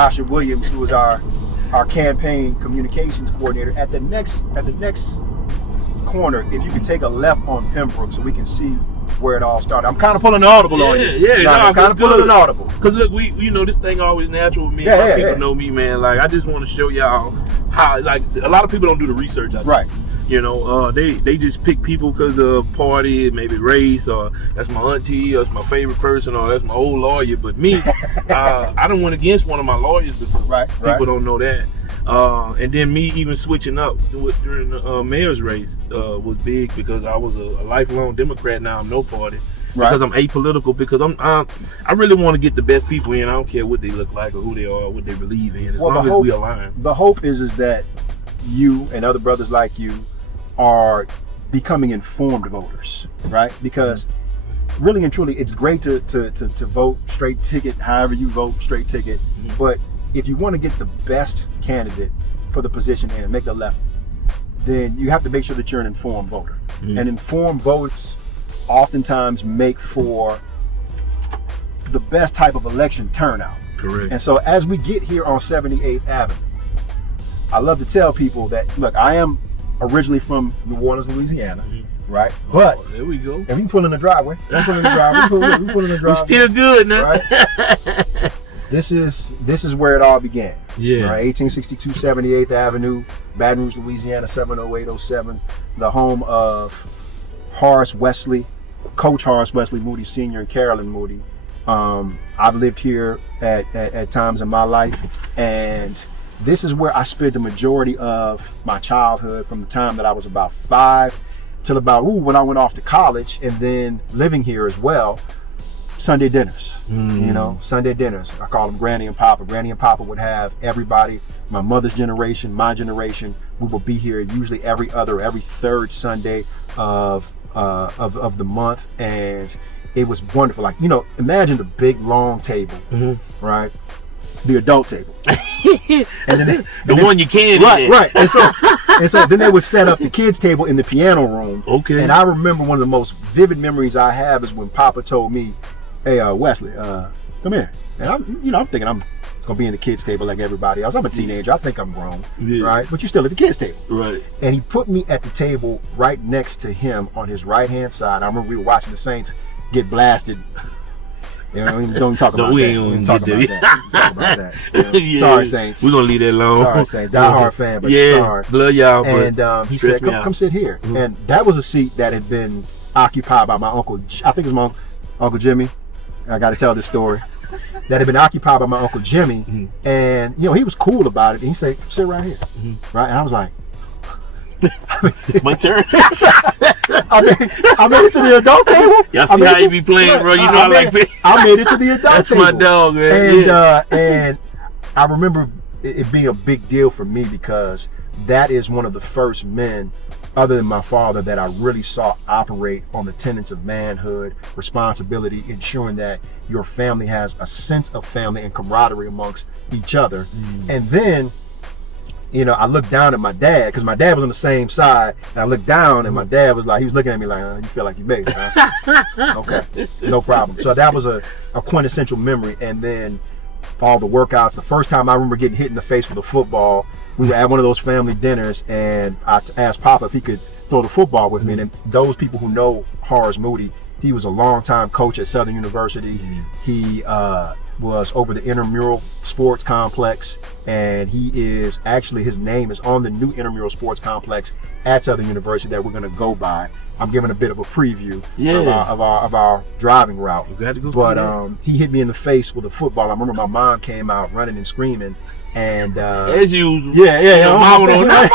Rasha Williams, who was our campaign communications coordinator. At the next corner, if you could take a left on Pembroke so we can see where it all started. I'm kind of pulling an audible on you. Yeah, I'm kind of pulling an audible. Because look, this thing always natural with me. People know me, man. Like, I just want to show y'all how, like, a lot of people don't do the research. Right. They just pick people because of party, maybe race, or that's my auntie, or that's my favorite person, or that's my old lawyer. But me, I don't went against one of my lawyers before. People don't know that. And then me even switching up during the mayor's race was big because I was a lifelong Democrat. Now I'm no party because I'm apolitical. Because I really want to get the best people in. I don't care what they look like or who they are, or what they believe in, as long as we align. The hope is that you and other brothers like you are becoming informed voters, right? Because really and truly, it's great to vote straight ticket, however you vote straight ticket, but if you want to get the best candidate for the position and make the left, then you have to make sure that you're an informed voter. And informed votes oftentimes make for the best type of election turnout. Correct. And so as we get here on 78th Avenue, I love to tell people that, look, I am originally from New Orleans, Louisiana, right? But there we go. And we can pull in the driveway. We pull in the driveway. We're still good now. Right? This is where it all began. Yeah. Right? 1862 78th Avenue, Baton Rouge, Louisiana, 70807, the home of Coach Horace Wesley Moody Sr. and Carolyn Moody. I've lived here at times in my life, and this is where I spent the majority of my childhood, from the time that I was about 5 till about when I went off to college, and then living here as well. Sunday dinners, Sunday dinners. I call them Granny and Papa. Granny and Papa would have everybody, my mother's generation, my generation. We would be here usually every third Sunday of the month, and it was wonderful. Like, imagine the big long table, right? The adult table, and then the one you can eat. Right. And so then they would set up the kids' table in the piano room. Okay. And I remember one of the most vivid memories I have is when Papa told me, "Hey, Wesley, come here." And I'm thinking I'm gonna be in the kids' table like everybody else. I'm a teenager. I think I'm grown, right? But you're still at the kids' table, right? And he put me at the table right next to him on his right-hand side. I remember we were watching the Saints get blasted. Don't talk about that. Sorry, Saints. We're gonna leave that alone. Sorry, Saints. Die-hard fan, but sorry. Love y'all. And he said, "Come sit here." And that was a seat that had been occupied by my uncle. I think it was my Uncle Jimmy. I got to tell this story. That had been occupied by my Uncle Jimmy, and he was cool about it. And he said, "Sit right here," right? And I was like, "It's my turn." I made it to the adult table. Y'all see how you be playing, bro? I made it to the adult table. That's my dog, man. And I remember it being a big deal for me because that is one of the first men, other than my father, that I really saw operate on the tenets of manhood, responsibility, ensuring that your family has a sense of family and camaraderie amongst each other. And then, I looked down at my dad, because my dad was on the same side, and I looked down and my dad was like, he was looking at me like, "You feel like you made it, huh?" Okay, no problem. So that was a quintessential memory. And then all the workouts. The first time I remember getting hit in the face with a football, we were at one of those family dinners, and I asked Papa if he could throw the football with me. And those people who know Horace Moody, he was a longtime coach at Southern University. He was over the intramural sports complex, and he is actually, his name is on the new intramural sports complex at Southern University that we're going to go by. I'm giving a bit of a preview of our driving route. But he hit me in the face with a football. I remember my mom came out running and screaming, and as usual, mama don't know.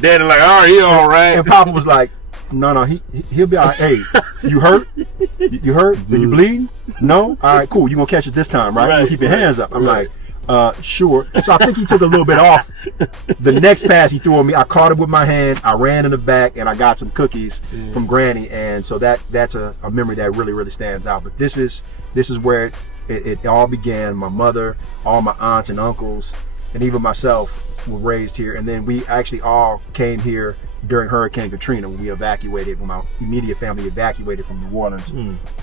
Daddy like, "All right, he all right." And Papa was like, "No, he'll be all right. Hey, you hurt? You hurt? Did you bleed? No? All right, cool. You gonna catch it this time, right? You keep your hands up." I'm like, sure. So I think he took a little bit off. The next pass he threw on me, I caught it with my hands. I ran in the back, and I got some cookies from Granny. And so that's a memory that really, really stands out. But this is where it all began. My mother, all my aunts and uncles, and even myself were raised here. And then we actually all came here during Hurricane Katrina, when my immediate family evacuated from New Orleans,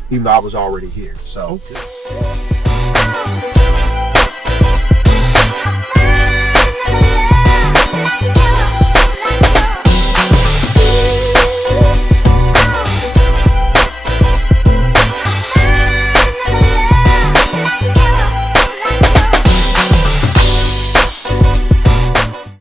even though I was already here. So. Okay.